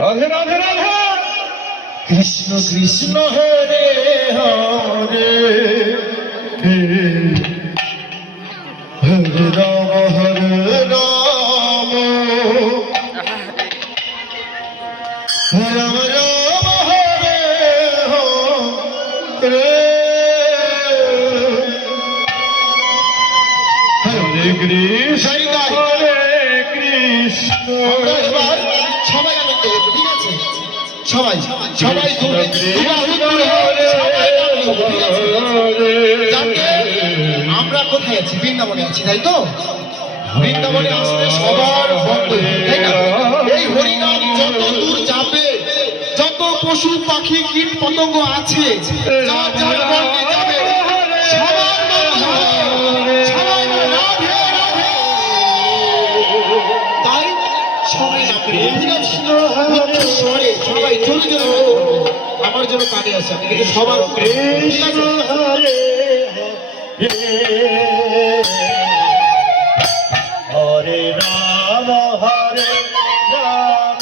রাধে রাধে রাধে কৃষ্ণ কৃষ্ণ হরে হরে হরে রাম রাম রাম হরে হরে হরে কৃষ্ণ হরে কৃষ্ণ। সবাই আনন্দ করবে, ঠিক আছে? সবাই সবাই আমরা কোথায় আছি? বৃন্দাবনে আছি, তাই তো? বৃন্দাবনে আসলে সবার বন্ধ, তাই না? এই হরিনাম যত দূর যাবে, যত পশু পাখি কীট পতঙ্গ আছে, যার যার বর্ণে যাবে, সবার বন্ধ হবে। সবাই রাধে রাধে, তাই সবাই সবাই জোরে জোরে আমার জন্য কানে আসে, আমি কিন্তু সবার কৃষ্ণ হরে হরে রাম হরে রাম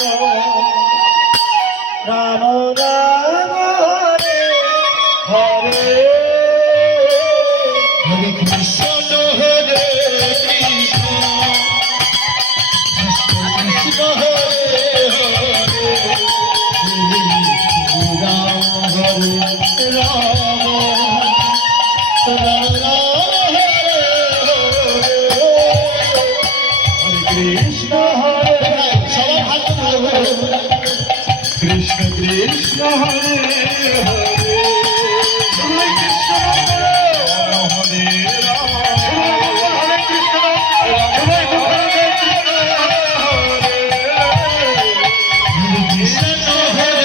রাম রাম হরে হরে হরে কৃষ্ণ হরে কৃষ্ণ কৃষ্ণ হরে হরে রাম হরে রাম রাম রাম কৃষ্ণ হরে সবার হাত ধরে কৃষ্ণ কৃষ্ণ হরে হরে কৃষ্ণ হরে রাম হরে কৃষ্ণ কৃষ্ণ হরে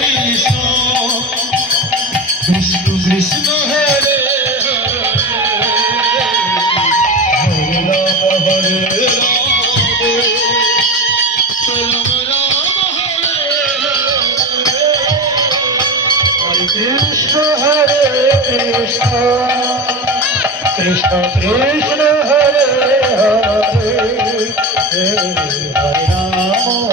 কৃষ্ণ কৃষ্ণ কৃষ্ণ হরে কৃষ্ণ হরে কৃষ্ণ কৃষ্ণ কৃষ্ণ হরে হরে হরে রাম রাম রাম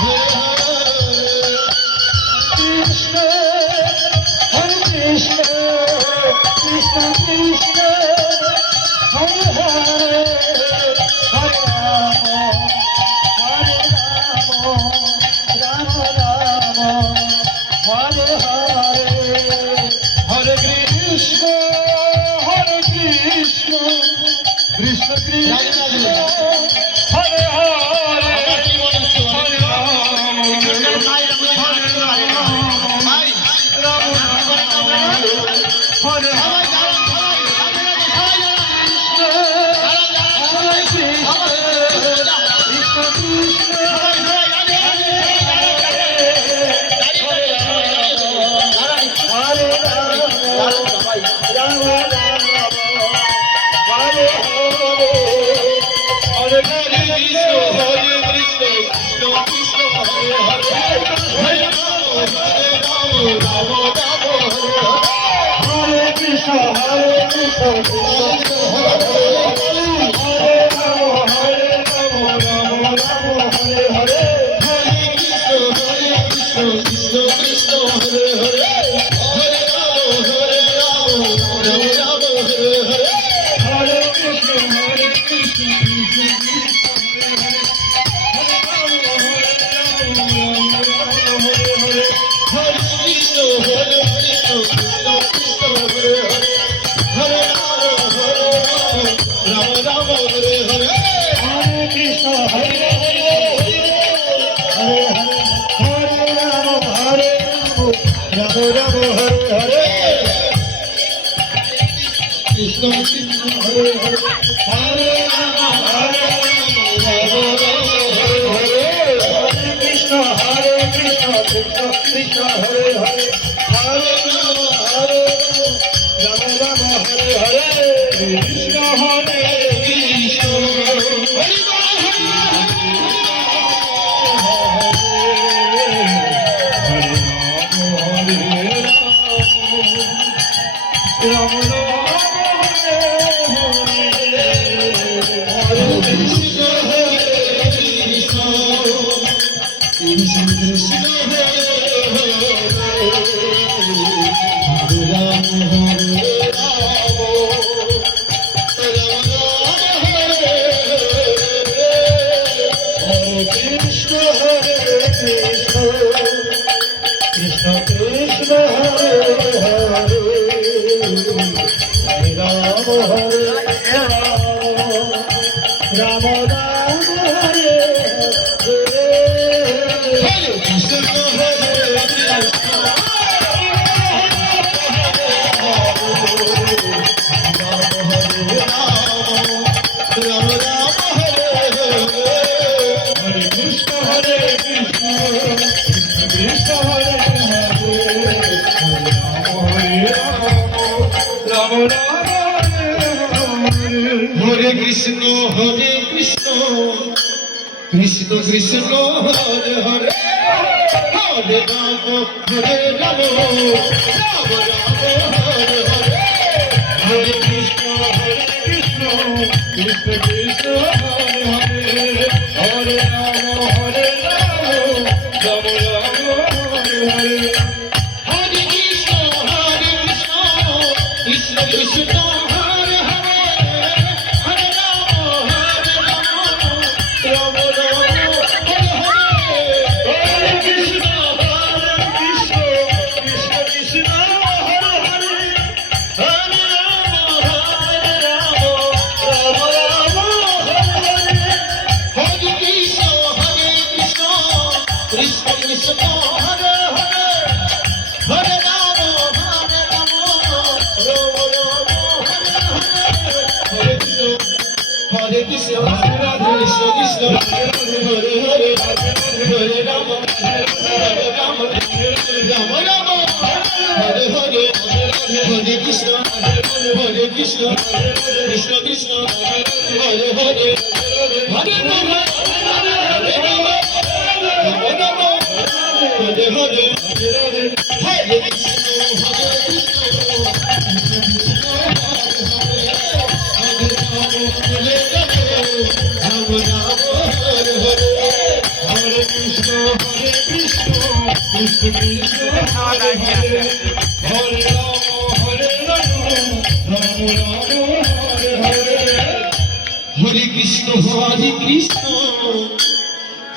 হরে কৃষ্ণ কৃষ্ণ কৃষ্ণ হরে হরে হরে রাম রাম রাম হরে কৃষ্ণ হরে কৃষ্ণ কৃষ্ণ কৃষ্ণ হরে হরে হরে রাম হরে রাম রাম রাম হরে হরে হরে কৃষ্ণ কৃষ্ণ কৃষ্ণ হরে হরে হরে রাম হরে রাম হরে Hare Rama রাম রাম হরে হরে কৃষ্ণ হরে কৃষ্ণ কৃষ্ণ কৃষ্ণ হরে হরে রাম হরে রাম রাম রাম হরে হরে কৃষ্ণ কৃষ্ণ কৃষ্ণ হরে হরে হরে রাম রাম রাম হরে হরে হরে কৃষ্ণ হরে কৃষ্ণ রাম রাম হরে হরে হরে কৃষ্ণ কৃষ্ণ কৃষ্ণ হরে হরে রাম রাম হরে হরে কৃষ্ণ কৃষ্ণ কৃষ্ণ হরে হরে হরে রাম হরে রাম রাম রাম হরে হরে হরে কৃষ্ণ কৃষ্ণ কৃষ্ণ কৃষ্ণ হরে হরে হরে রাম রাম রাম হরে হরে হরে কৃষ্ণ কৃষ্ণ কৃষ্ণ হরে হরে হরে রাম রাম রাম হরে হরে হরে কৃষ্ণ কৃষ্ণ কৃষ্ণ কৃষ্ণ হরে হরে হরে রাম রাম রাম হরে হরে হরে কৃষ্ণ কৃষ্ণ কৃষ্ণ হরে হরে হরে রাম রাম রাম রাম হরে হরে হরে কৃষ্ণ কৃষ্ণ কৃষ্ণ হরে হরে হরে রাম রাম রাম রাম হরে হরে হরে কৃষ্ণ কৃষ্ণ কৃষ্ণ হরে হরে হরে রাম হরে রাম হরে রাম হরে হরে হরে কৃষ্ণ হরে কৃষ্ণ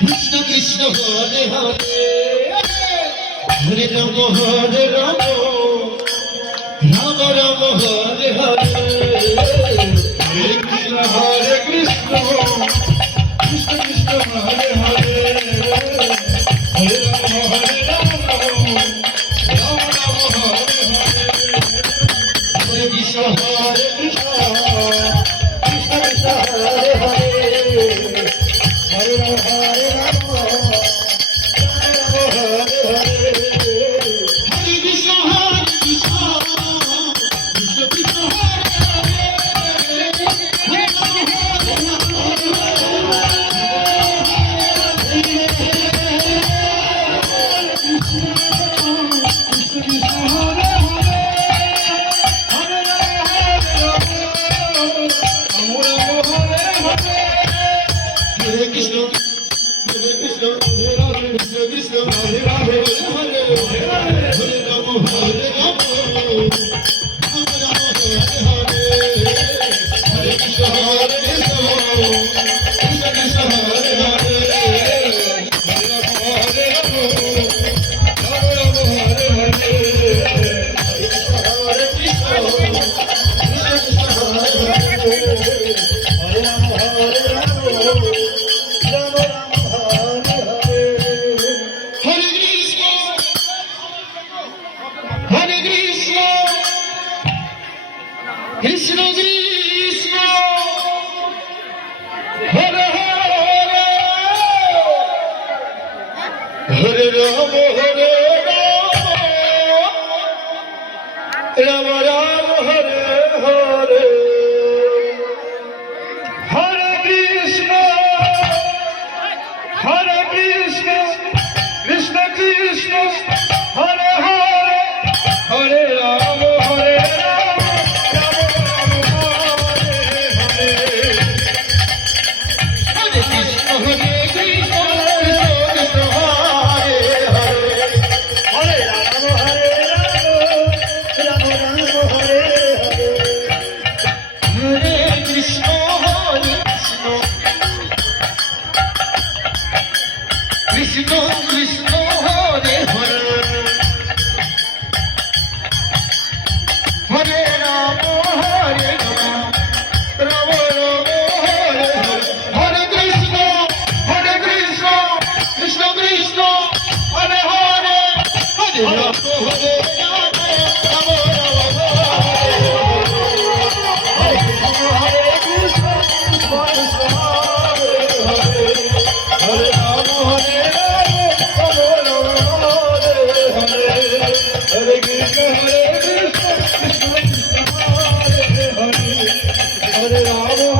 কৃষ্ণ কৃষ্ণ কৃষ্ণ হরে হরে হরে রাম রাম রাম হরে হরে হরে কৃষ্ণ কৃষ্ণ কৃষ্ণ হরে হরে হরে রাম রাম রাম হরে হরে হরে কৃষ্ণ কৃষ্ণ কৃষ্ণ কৃষ্ণ হরে হরে হরে রাম রাম রাম হরে হরে হরে কৃষ্ণ কৃষ্ণ কৃষ্ণ কৃষ্ণ হরে হরে হরে রাম হরে হরে হরে কৃষ্ণ কৃষ্ণ কৃষ্ণ হরে হরে হরে রাম হরে কৃষ্ণ কৃষ্ণ কৃষ্ণ হরে হরে হরে হরে রাম হরে রাম রাম রাম হরে হরে হরে কৃষ্ণ কৃষ্ণ কৃষ্ণ হরে হরে হরে রাম হরে রাম রাম রাম হরে হরে হরে কৃষ্ণ কৃষ্ণ কৃষ্ণ হরে হরে হরে রাম রাম হরে হরে হরে কৃষ্ণ কৃষ্ণ কৃষ্ণ হরে হরে হরে রাম রাম রাম হরে হরে হরে কৃষ্ণ কৃষ্ণ কৃষ্ণ হরে হরে হরে রাম রাম হরে রাম হরে হরে হরে কৃষ্ণ কৃষ্ণ কৃষ্ণ হরে হরে হরে রাম